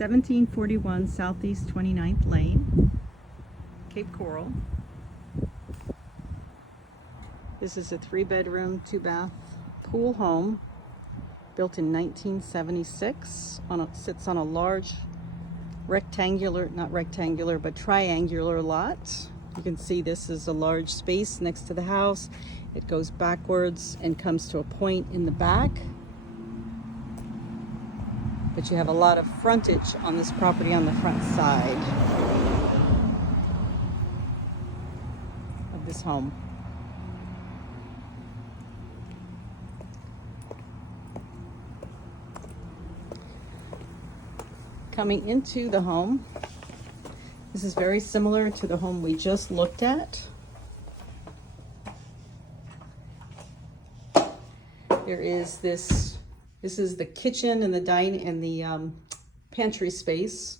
1741 Southeast 29th Lane, Cape Coral. This is a 3-bedroom, 2-bath pool home built in 1976. Sits on a large rectangular, not rectangular, but triangular lot. You can see this is a large space next to the house. It goes backwards and comes to a point in the back. But you have a lot of frontage on this property on the front side of this home. Coming into the home, this is very similar to the home we just looked at. There is this is the kitchen and the dining and the pantry space.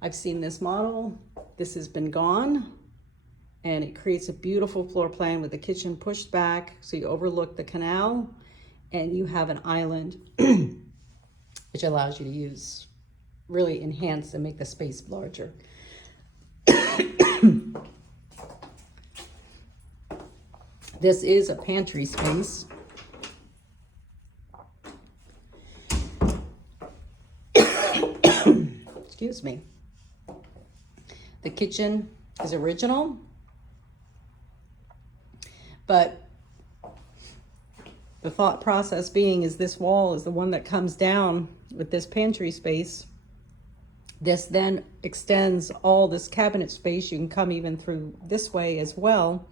I've seen this model. This has been gone, and it creates a beautiful floor plan with the kitchen pushed back so you overlook the canal, and you have an island which allows you to use, really enhance and make the space larger. This is a pantry space. Excuse me. The kitchen is original, but the thought process being is this wall is the one that comes down with this pantry space. This then extends all this cabinet space. You can come even through this way as well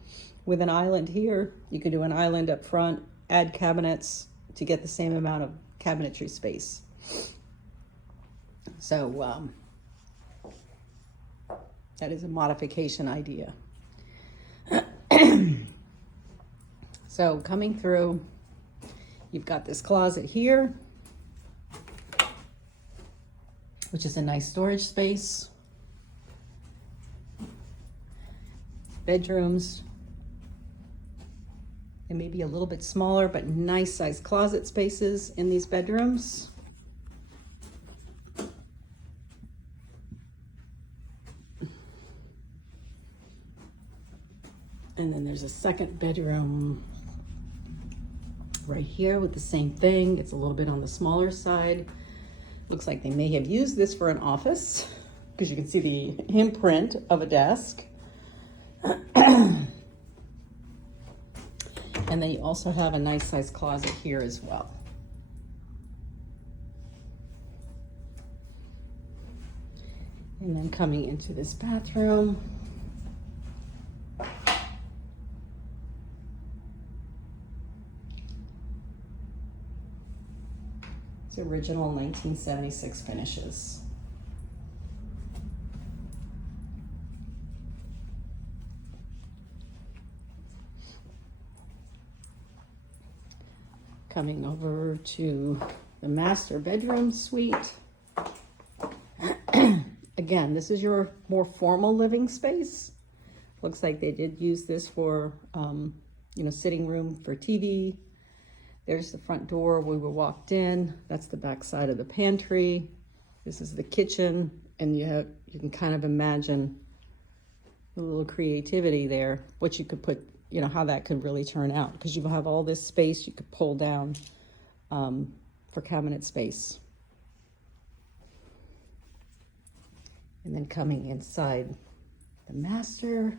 with an island here. You could do an island up front, add cabinets to get the same amount of cabinetry space. So that is a modification idea. So coming through, you've got this closet here, which is a nice storage space. Bedrooms, and maybe a little bit smaller, but nice sized closet spaces in these bedrooms. And then there's a second bedroom right here with the same thing. It's a little bit on the smaller side. Looks like they may have used this for an office because you can see the imprint of a desk. And then you also have a nice sized closet here as well. And then coming into this bathroom, it's original 1976 finishes. Coming over to the master bedroom suite. Again, this is your more formal living space. Looks like they did use this for, sitting room for TV. There's the front door where we walked in. That's the back side of the pantry. This is the kitchen, and you can kind of imagine a little creativity there, what you could put, how that could really turn out, because you have all this space you could pull down for cabinet space. And then coming inside the master,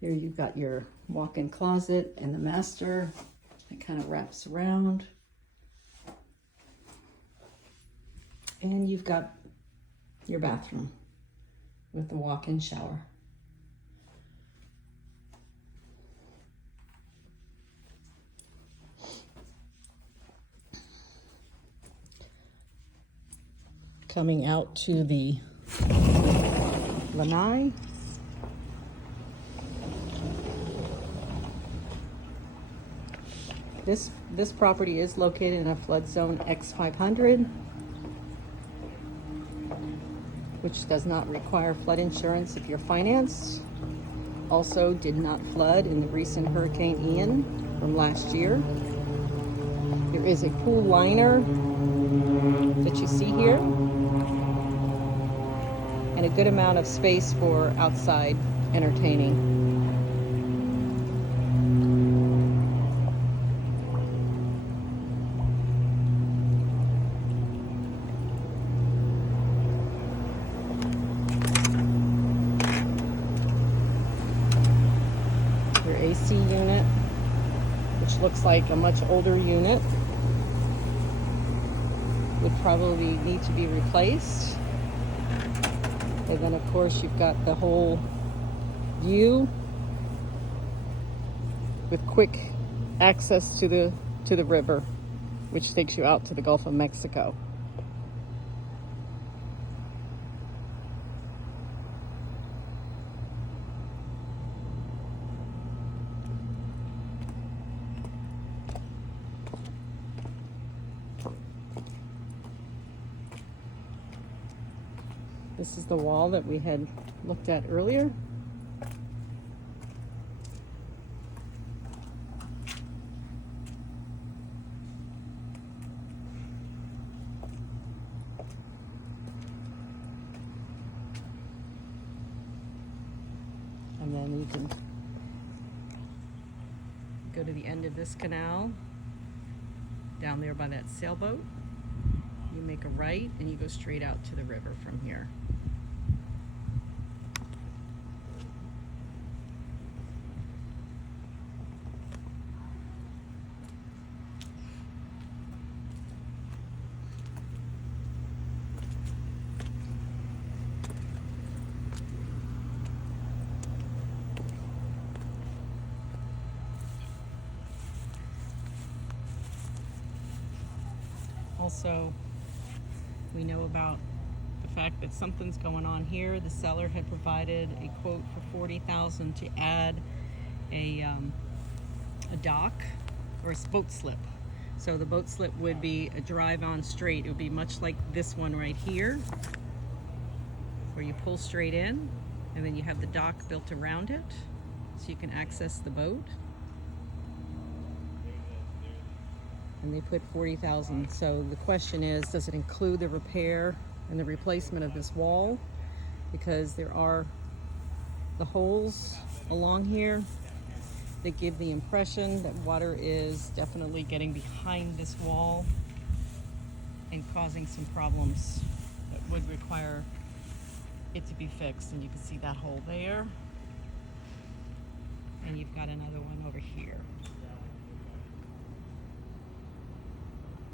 here you've got your walk-in closet and the master that kind of wraps around. And you've got your bathroom with the walk-in shower. Coming out to the lanai. This property is located in a flood zone X500, which does not require flood insurance if you're financed. Also did not flood in the recent Hurricane Ian from last year. There is a pool liner that you see here, and a good amount of space for outside entertaining. Your AC unit, which looks like a much older unit, would probably need to be replaced. And then of course you've got the whole view with quick access to the river, which takes you out to the Gulf of Mexico. This is the wall that we had looked at earlier. And then you can go to the end of this canal, down there by that sailboat. You make a right and you go straight out to the river from here. Also, we know about the fact that something's going on here. The seller had provided a quote for $40,000 to add a dock or a boat slip. So the boat slip would be a drive-on straight. It would be much like this one right here, where you pull straight in, and then you have the dock built around it, so you can access the boat. And they put $40,000. So the question is, does it include the repair and the replacement of this wall? Because there are the holes along here that give the impression that water is definitely getting behind this wall and causing some problems that would require it to be fixed. And you can see that hole there, and you've got another one over here.